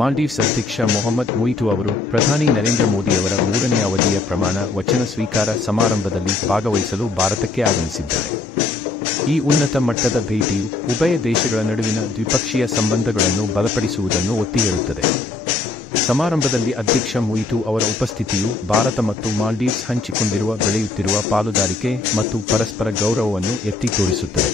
ಮಾಲ್ಡೀವ್ಸ್ ಅಧ್ಯಕ್ಷ ಮೊಹಮ್ಮದ್ ಮುಯಿತು ಅವರು ಪ್ರಧಾನಿ ನರೇಂದ್ರ ಮೋದಿಯವರ 3ನೇ ಅವಧಿಯ ಪ್ರಮಾಣ ವಚನ ಸ್ವೀಕಾರ ಸಮಾರಂಭದಲ್ಲಿ ಭಾಗವಹಿಸಲು ಭಾರತಕ್ಕೆ ಆಗಮಿಸಿದ್ದಾರೆ. ಈ ಉನ್ನತ ಮಟ್ಟದ ಭೇಟಿಯು ಉಭಯ ದೇಶಗಳ ನಡುವಿನ ದ್ವಿಪಕ್ಷೀಯ ಸಂಬಂಧಗಳನ್ನು ಬಲಪಡಿಸುವುದನ್ನು ಒತ್ತಿ ಹೇಳುತ್ತದೆ. ಸಮಾರಂಭದಲ್ಲಿ ಅಧ್ಯಕ್ಷ ಮುಯಿತು ಅವರ ಉಪಸ್ಥಿತಿಯು ಭಾರತ ಮತ್ತು ಮಾಲ್ಡೀವ್ಸ್ ಹಂಚಿಕೊಂಡಿರುವ ಬೆಳೆಯುತ್ತಿರುವ ಪಾಲುದಾರಿಕೆ ಮತ್ತು ಪರಸ್ಪರ ಗೌರವವನ್ನು ಎತ್ತಿ ತೋರಿಸುತ್ತದೆ.